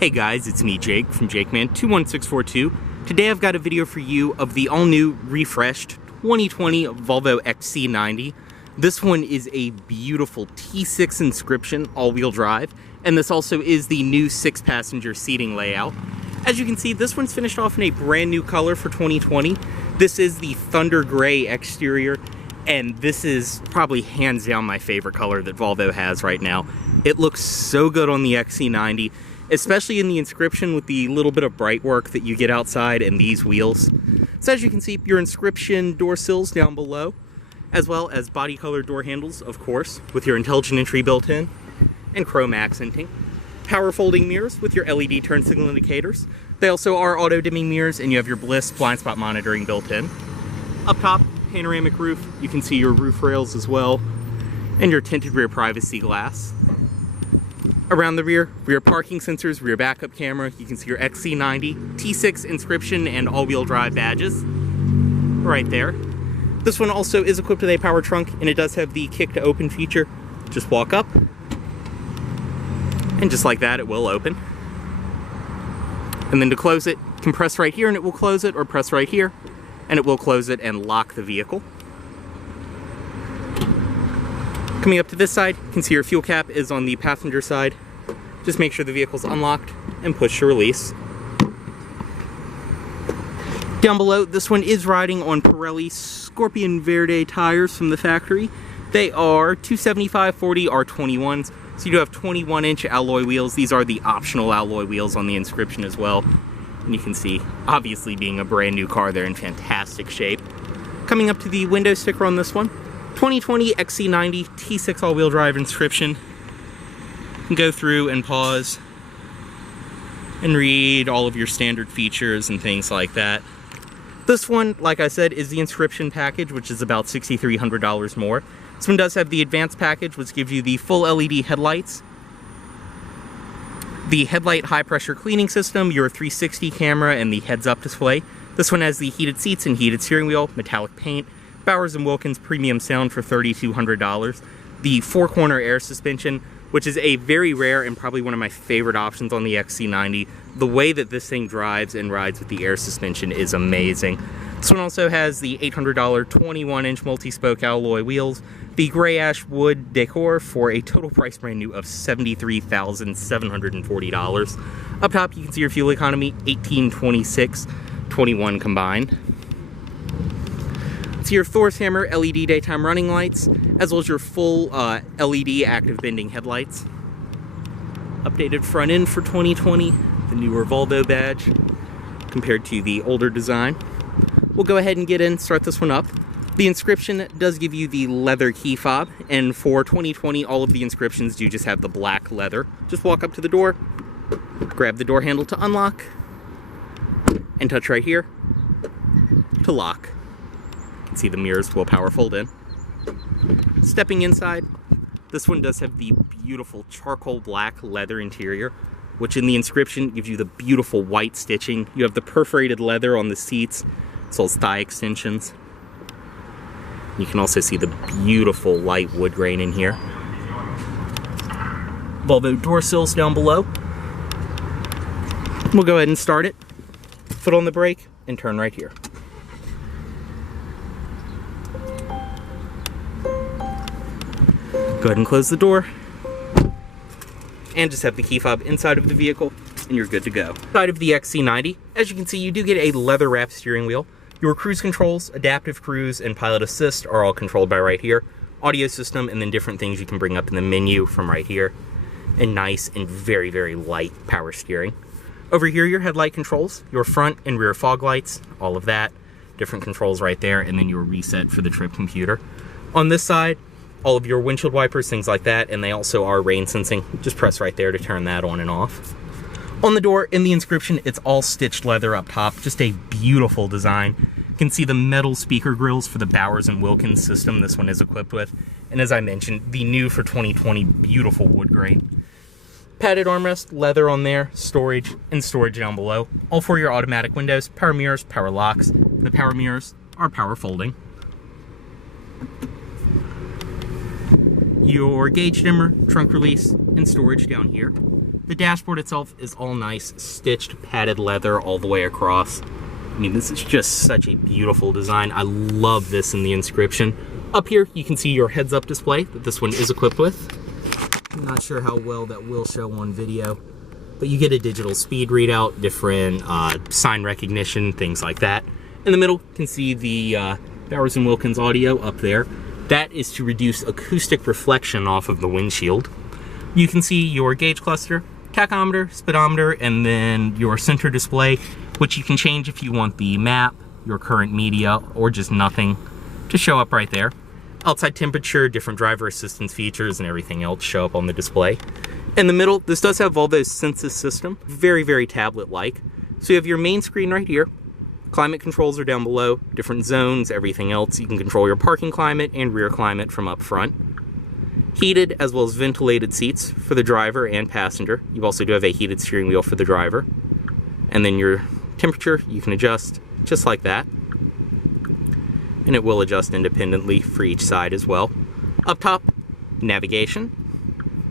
Hey guys, it's me Jake from JakeMan21642. Today I've got a video for you of the all-new, refreshed 2020 Volvo XC90. This one is a beautiful T6 Inscription all-wheel drive, and this also is the new 6-passenger seating layout. As you can see, this one's finished off in a brand new color for 2020. This is the Thunder Gray exterior, and this is probably hands down my favorite color that Volvo has right now. It looks so good on the XC90. Especially in the Inscription with the little bit of bright work that you get outside and these wheels. So as you can see, your Inscription door sills down below, as well as body color door handles, of course, with your intelligent entry built in, and chrome accenting. Power folding mirrors with your LED turn signal indicators. They also are auto dimming mirrors, and you have your bliss blind spot monitoring built in. Up top, panoramic roof. You can see your roof rails as well, and your tinted rear privacy glass. Around the rear parking sensors, rear backup camera. You can see your XC90, T6 Inscription, and all-wheel drive badges right there. This one also is equipped with a power trunk, and it does have the kick to open feature. Just walk up, and just like that, it will open. And then to close it, you can press right here and it will close it, or press right here and it will close it and lock the vehicle. Coming up to this side, you can see your fuel cap is on the passenger side. Just make sure the vehicle's unlocked and push to release. Down below, this one is riding on Pirelli Scorpion Verde tires from the factory. They are 275/40 R21s, so you do have 21-inch alloy wheels. These are the optional alloy wheels on the Inscription as well. And you can see, obviously being a brand new car, they're in fantastic shape. Coming up to the window sticker on this one, 2020 XC90 T6 all-wheel drive Inscription. You can go through and pause and read all of your standard features and things like that. This one, like I said, is the Inscription package, which is about $6,300 more. This one does have the advanced package, which gives you the full LED headlights, the headlight high-pressure cleaning system, your 360 camera, and the heads-up display. This one has the heated seats and heated steering wheel, metallic paint, Bowers & Wilkins premium sound for $3,200, the 4-corner air suspension, which is a very rare and probably one of my favorite options on the XC90. The way that this thing drives and rides with the air suspension is amazing. This one also has the $800 21-inch multi-spoke alloy wheels, the gray ash wood decor for a total price brand new of $73,740. Up top, you can see your fuel economy, 1826, 21 combined. To your Thor's Hammer LED daytime running lights, as well as your full LED active bending headlights. Updated front end for 2020, the newer Volvo badge compared to the older design. We'll go ahead and get in, start this one up. The Inscription does give you the leather key fob, and for 2020, all of the Inscriptions do just have the black leather. Just walk up to the door, grab the door handle to unlock, and touch right here to lock. See the mirrors will power fold in. Stepping inside, this one does have the beautiful charcoal black leather interior, which in the Inscription gives you the beautiful white stitching. You have the perforated leather on the seats, as well as thigh extensions. You can also see the beautiful light wood grain in here. Volvo door sills down below. We'll go ahead and start it. Foot on the brake and turn right here. Go ahead and close the door, and just have the key fob inside of the vehicle, and you're good to go. Inside of the XC90, as you can see, you do get a leather-wrapped steering wheel. Your cruise controls, adaptive cruise, and pilot assist are all controlled by right here. Audio system, and then different things you can bring up in the menu from right here. And nice and very, very light power steering. Over here, your headlight controls, your front and rear fog lights, all of that. Different controls right there, and then your reset for the trip computer. On this side, all of your windshield wipers, things like that, and they also are rain sensing. Just press right there to turn that on and off. On the door, in the Inscription, it's all stitched leather up top, just a beautiful design. You can see the metal speaker grills for the Bowers & Wilkins system this one is equipped with, and as I mentioned, the new for 2020 beautiful wood grain. Padded armrest, leather on there, storage, and storage down below. All for your automatic windows, power mirrors, power locks. The power mirrors are power folding. your gauge dimmer, trunk release, and storage down here. The dashboard itself is all nice, stitched, padded leather all the way across. I mean, this is just such a beautiful design. I love this in the Inscription. Up here, you can see your heads-up display that this one is equipped with. I'm not sure how well that will show on video, but you get a digital speed readout, different sign recognition, things like that. In the middle, you can see the Bowers & Wilkins audio up there. That is to reduce acoustic reflection off of the windshield. You can see your gauge cluster, tachometer, speedometer, and then your center display, which you can change if you want the map, your current media, or just nothing to show up right there. Outside temperature, different driver assistance features, and everything else show up on the display. In the middle, this does have Volvo's Sensus system, very, very tablet-like. So you have your main screen right here. Climate controls are down below, different zones, everything else. You can control your parking climate and rear climate from up front. Heated as well as ventilated seats for the driver and passenger. You also do have a heated steering wheel for the driver. And then your temperature, you can adjust just like that. And it will adjust independently for each side as well. Up top, navigation.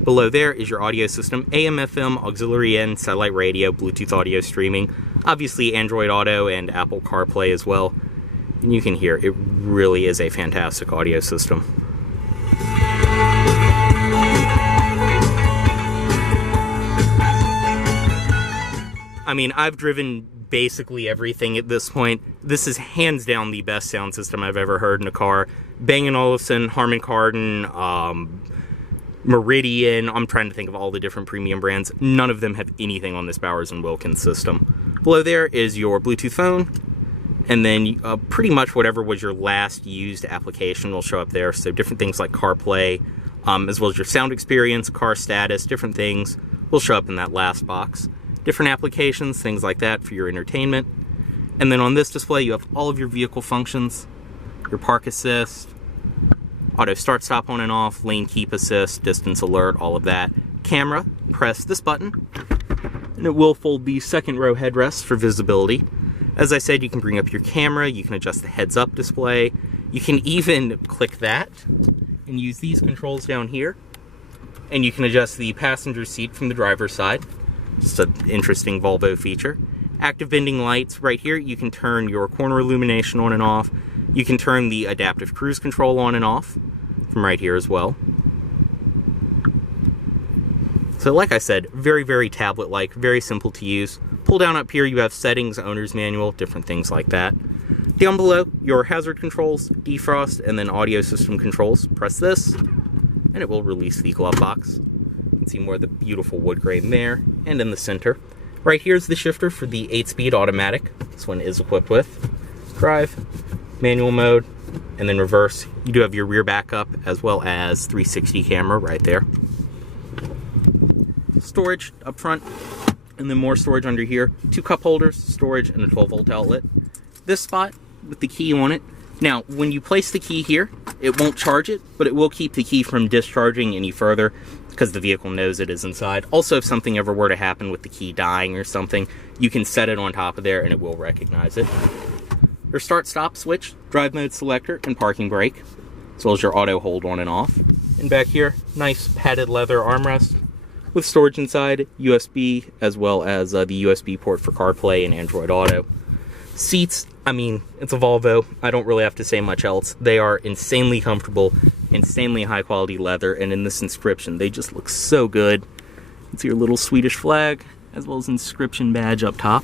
Below there is your audio system, AM, FM, auxiliary in, satellite radio, Bluetooth audio streaming, obviously Android Auto and Apple CarPlay as well. And you can hear, it really is a fantastic audio system. I mean, I've driven basically everything at this point. This is hands down the best sound system I've ever heard in a car. Bang & Olufsen, Harman Kardon, Meridian, I'm trying to think of all the different premium brands. None of them have anything on this Bowers & Wilkins system. Below there is your Bluetooth phone, and then pretty much whatever was your last used application will show up there. So different things like CarPlay, as well as your sound experience, car status, different things will show up in that last box. Different applications, things like that for your entertainment. And then on this display, you have all of your vehicle functions, your park assist, auto start stop on and off, lane keep assist, distance alert, all of that. Camera, press this button, and it will fold the second row headrest for visibility. As I said, you can bring up your camera, you can adjust the heads-up display, you can even click that and use these controls down here, and you can adjust the passenger seat from the driver's side. Just an interesting Volvo feature. Active bending lights right here. You can turn your corner illumination on and off. You can turn the adaptive cruise control on and off from right here as well. So like I said, very, very tablet-like, very simple to use. Pull down up here, you have settings, owner's manual, different things like that. Down below, your hazard controls, defrost, and then audio system controls. Press this, and it will release the glove box. See more of the beautiful wood grain there, and in the center. Right here's the shifter for the 8-speed automatic. This one is equipped with drive, manual mode, and then reverse. You do have your rear backup as well as 360 camera right there. Storage up front, and then more storage under here. 2 cup holders, storage, and a 12-volt outlet. This spot with the key on it. Now, when you place the key here, it won't charge it, but it will keep the key from discharging any further because the vehicle knows it is inside. Also, if something ever were to happen with the key dying or something, you can set it on top of there and it will recognize it. Your start-stop switch, drive mode selector, and parking brake, as well as your auto hold on and off. And back here, nice padded leather armrest with storage inside, USB, as well as the USB port for CarPlay and Android Auto. Seats, I mean, it's a Volvo. I don't really have to say much else. They are insanely comfortable, insanely high quality leather, and in this Inscription, they just look so good. It's your little Swedish flag, as well as Inscription badge up top.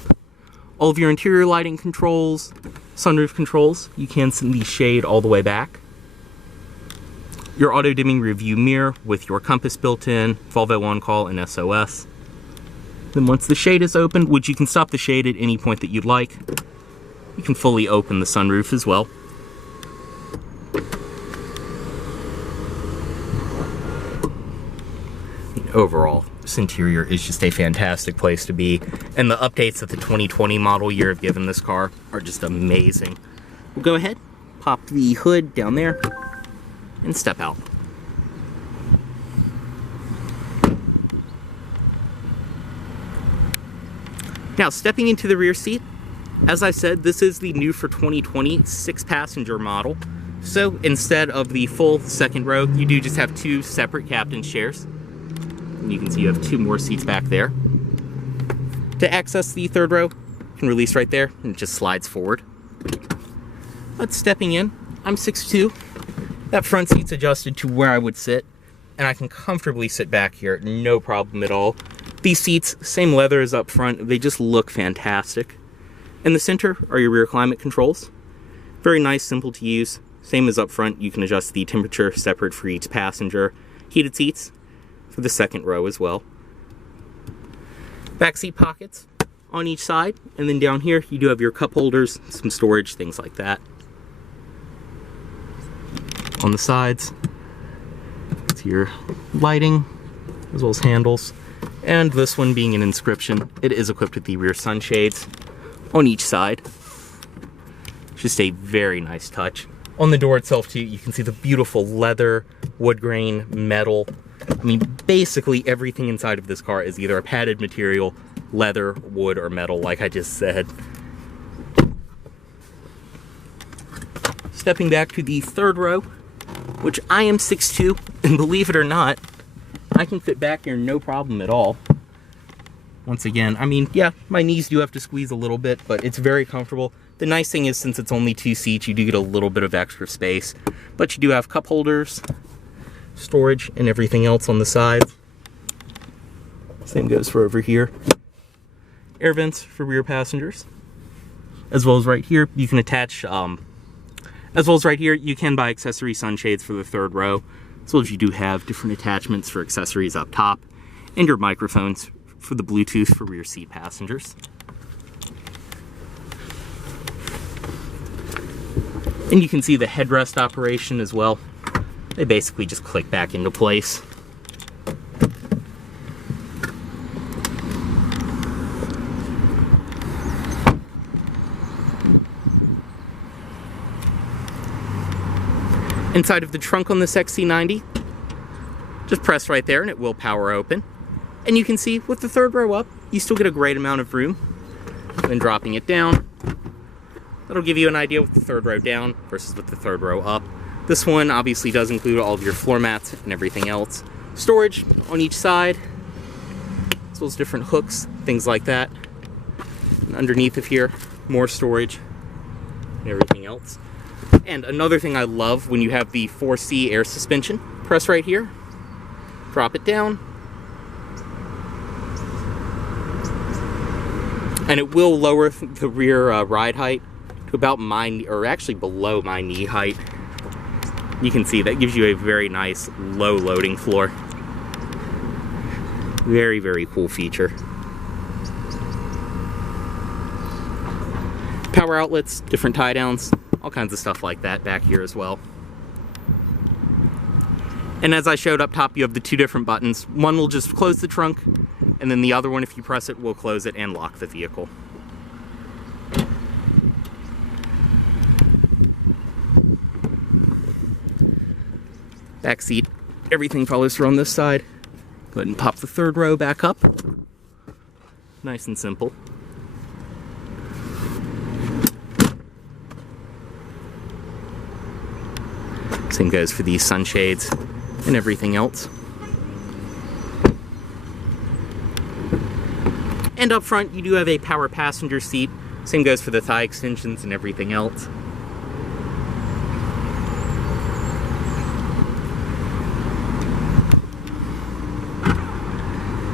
All of your interior lighting controls, sunroof controls, you can send the shade all the way back. Your auto dimming rear view mirror with your compass built in, Volvo On Call, and SOS. Then once the shade is opened, which you can stop the shade at any point that you'd like, you can fully open the sunroof as well. Overall, this interior is just a fantastic place to be, and the updates that the 2020 model year have given this car are just amazing. We'll go ahead, pop the hood down there, and step out. Now, stepping into the rear seat, as I said, this is the new for 2020 6-passenger model. So instead of the full second row, you do just have 2 separate captain's chairs. And you can see you have 2 more seats back there. To access the third row, you can release right there, and it just slides forward. But stepping in, I'm 6'2". That front seat's adjusted to where I would sit, and I can comfortably sit back here, no problem at all. These seats, same leather as up front, they just look fantastic. In the center are your rear climate controls. Very nice, simple to use. Same as up front, you can adjust the temperature separate for each passenger. Heated seats for the second row as well. Back seat pockets on each side, and then down here you do have your cup holders, some storage, things like that. On the sides, it's your lighting, as well as handles. And this one being an Inscription, it is equipped with the rear sunshades on each side. Just a very nice touch. On the door itself too, you can see the beautiful leather, wood grain, metal. I mean, basically everything inside of this car is either a padded material, leather, wood, or metal, like I just said. Stepping back to the third row, which I am 6'2", and believe it or not, I can fit back here no problem at all. Once again, I mean, yeah, my knees do have to squeeze a little bit, but it's very comfortable. The nice thing is, since it's only 2 seats, you do get a little bit of extra space, but you do have cup holders, storage, and everything else on the sides. Same goes for over here. Air vents for rear passengers. As well as right here, you can attach, you can buy accessory sunshades for the third row. As well as you do have different attachments for accessories up top, and your microphones for the Bluetooth for rear seat passengers. And you can see the headrest operation as well. They basically just click back into place. Inside of the trunk on this XC90, just press right there and it will power open. And you can see with the third row up, you still get a great amount of room. Then dropping it down, that'll give you an idea with the third row down versus with the third row up. This one obviously does include all of your floor mats and everything else. Storage on each side, as well as different hooks, things like that. And underneath of here, more storage and everything else. And another thing I love when you have the 4C air suspension, press right here, drop it down, and it will lower the rear ride height to about or actually below my knee height. You can see that gives you a very nice low loading floor. Very, very cool feature. Power outlets, different tie downs, all kinds of stuff like that back here as well. And as I showed up top, you have the 2 different buttons. One will just close the trunk, and then the other one, if you press it, will close it and lock the vehicle. Back seat, everything follows through on this side. Go ahead and pop the third row back up. Nice and simple. Same goes for these sunshades and everything else. And up front, you do have a power passenger seat. Same goes for the thigh extensions and everything else.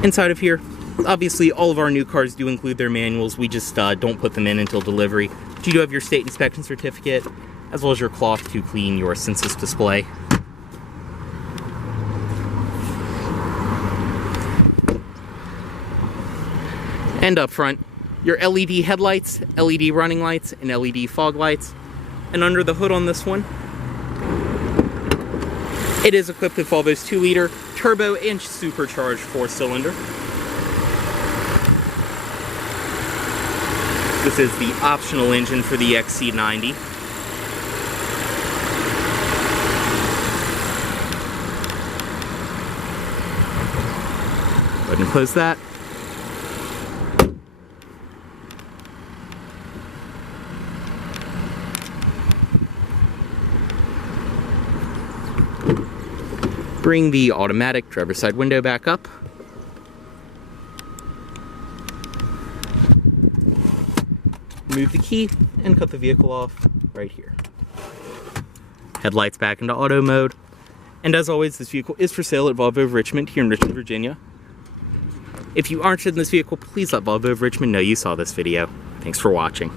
Inside of here, obviously all of our new cars do include their manuals. We just don't put them in until delivery. But you do have your state inspection certificate, as well as your cloth to clean your census display. And up front, your LED headlights, LED running lights, and LED fog lights. And under the hood on this one, it is equipped with Volvo's 2-liter turbo and supercharged 4-cylinder. This is the optional engine for the XC90. Go ahead and close that. Bring the automatic driver's side window back up. remove the key and cut the vehicle off right here. Headlights back into auto mode. And as always, this vehicle is for sale at Volvo of Richmond here in Richmond, Virginia. If you are interested in this vehicle, please let Volvo of Richmond know you saw this video. Thanks for watching.